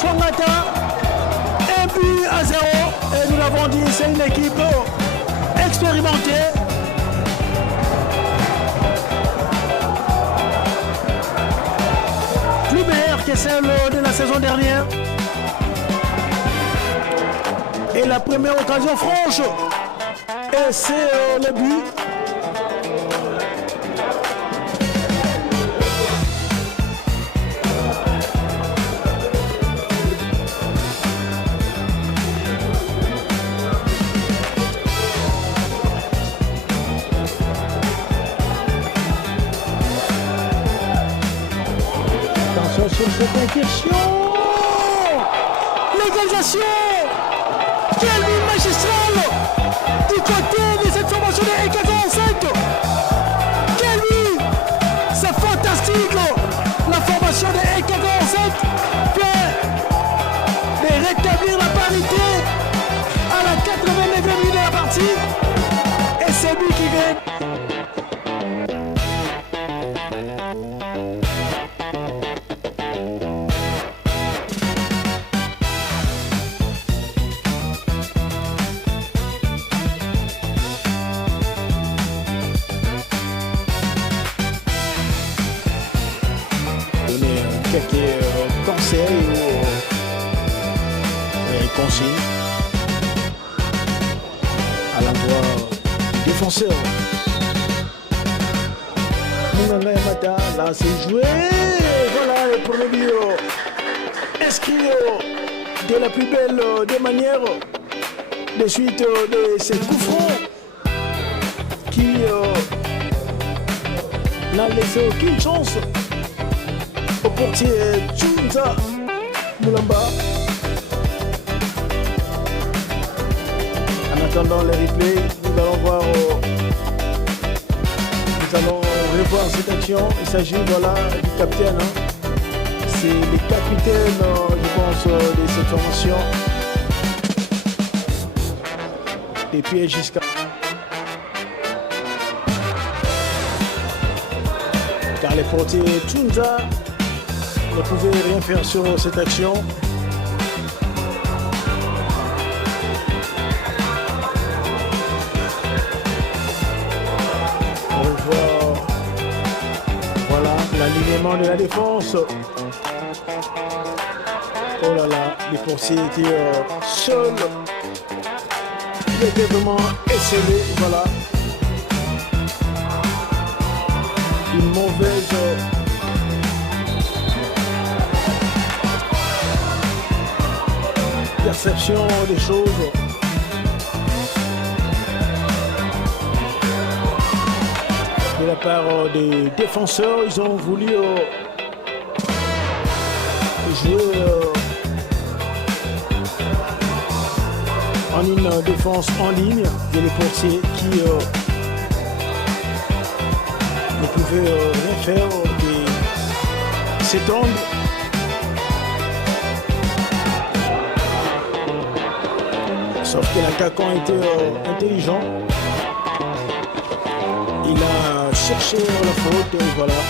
Swangata, 1-0. Et nous l'avons dit, c'est une équipe expérimentée. Plus meilleure que celle de la saison dernière. Et la première occasion franche. Et c'est le but. Sur cette incursion, l'égalisation, quel but magistral du côté de cette formation de EK47. Quel but, c'est fantastique. La formation de EK47 fait de rétablir la parité à la 89e minute de la partie et c'est lui qui gagne. Quelques conseils ou consignes à l'endroit du défenseur. Mounanga Yamada, là c'est joué. Voilà le premier but inscrit de la plus belle des manières de suite de ces coups francs qui n'a laissé aucune chance au portier Tchunza Moulamba. En attendant les replays, nous allons voir, nous allons revoir cette action. Il s'agit voilà, du capitaine. C'est le capitaine, je pense, de cette formation. Des pieds jusqu'à... Car les portiers Tchunza ne pouvait rien faire sur cette action. On voit voilà l'alignement de la défense. Oh là là, les portiers étaient seuls. Il était vraiment esselé, voilà. Une mauvaise perception des choses. De la part des défenseurs, ils ont voulu jouer en une défense en ligne et les portiers qui ne pouvaient rien faire et s'étendre. Sauf que l'attaquant était intelligent. Il a cherché la faute et voilà.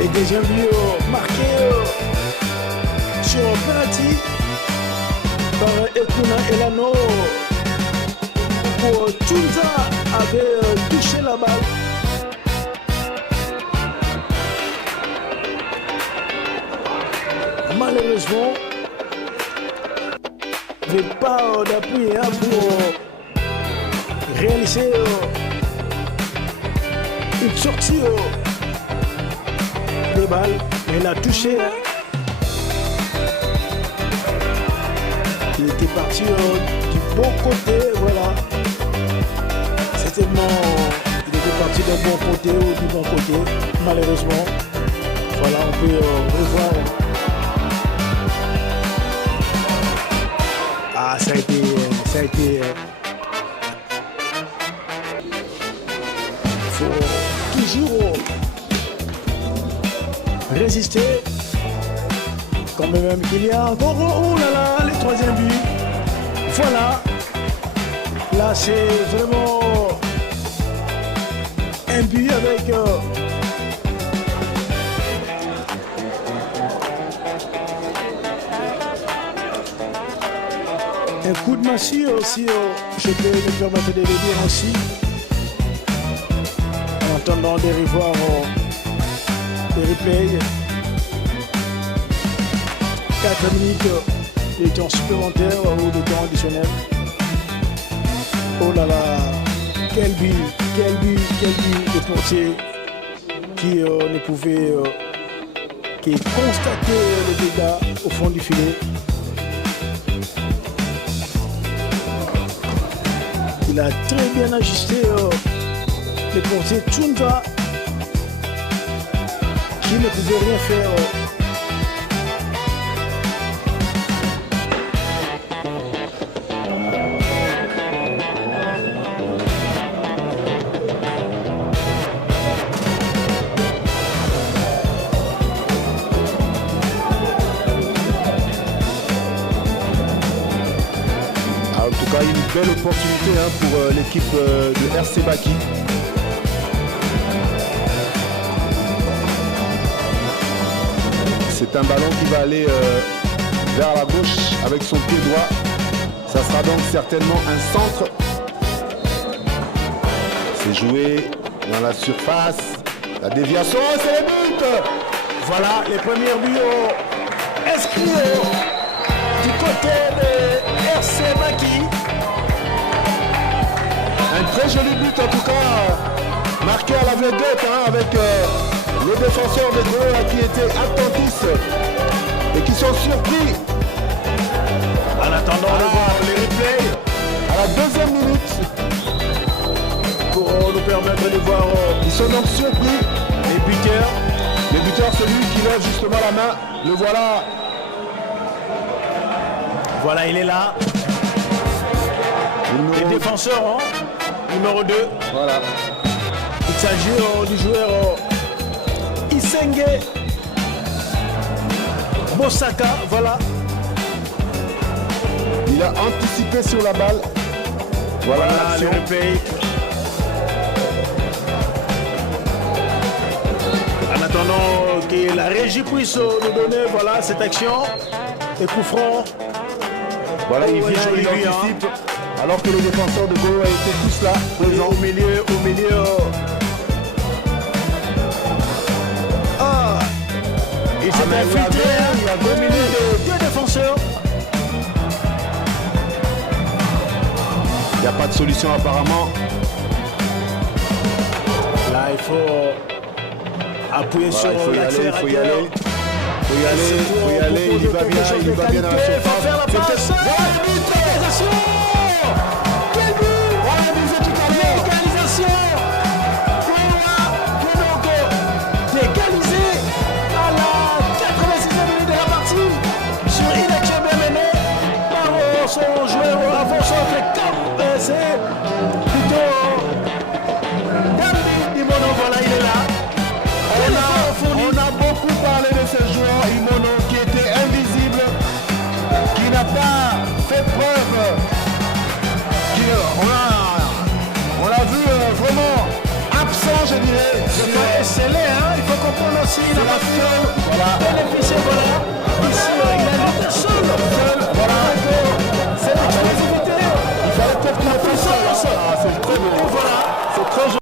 Et deuxième but marqué sur penalty par Ekuna Elano. Pour Tchunza avait touché la balle. Malheureusement, il n'y avait pas d'appui pour réaliser une sortie des balles. Il a touché. Il était parti du bon côté, voilà. Certainement, il était parti d'un bon côté ou du bon côté, malheureusement. Voilà, on peut revoir. Ah, ça a été. Il faut toujours résister. Quand même qu'il y a encore, oh là là, le troisième but. Voilà. Là, c'est vraiment un but avec un coup de massue aussi, je peux me permettre de le dire aussi, en attendant de revoir les replays. 4 minutes de temps supplémentaire ou de temps additionnel. Oh là là, quel but de portier qui ne pouvait que constater les dégâts au fond du filet. Il a très bien ajusté le portier Tchunta qui ne pouvait rien faire. Une belle opportunité pour l'équipe de RC Baki. C'est un ballon qui va aller vers la gauche avec son pied droit. Ça sera donc certainement un centre. C'est joué dans la surface. La déviation, c'est le but. Voilà les premiers buts inscrits du côté de RC Baki. Un très joli but en tout cas, marqué à l'aveuglette avec les défenseurs de Gao qui étaient attentifs et qui sont surpris. En attendant de voir les replays à la deuxième minute pour nous permettre de voir ils sont donc surpris. les buteurs. Le buteur, celui qui lève justement la main, le voilà. Voilà, il est là. Les défenseurs, numéro 2. Voilà. Il s'agit du joueur Isenge Bosaka. Voilà. Il a anticipé sur la balle. Voilà, le replay. En attendant que la régie puisse nous donner cette action. Et coup franc. Voilà, il vient, il anticipe. Alors que les défenseurs de Gao étaient tous là, présents. Au milieu. Il s'est infiltré au milieu de 2 défenseurs. Il n'y a pas de solution apparemment. Là, il faut appuyer sur l'accélérateur. Il faut y aller, il va bien dans la surface. Il faut faire la passe. Égalisation. Quel but. On l'a visé tout à l'heure. Égalisation. Égalisé à la 86e minute de la partie sur inaction bien menée par son joueur avant-centre. C'est plutôt Dambi Imono. Voilà, il est là. On a beaucoup parlé de ce joueur Imono qui était invisible, qui n'a pas fait preuve, on l'a vu vraiment absent, je dirais. C'est scellé, il faut comprendre aussi la passion. Voilà.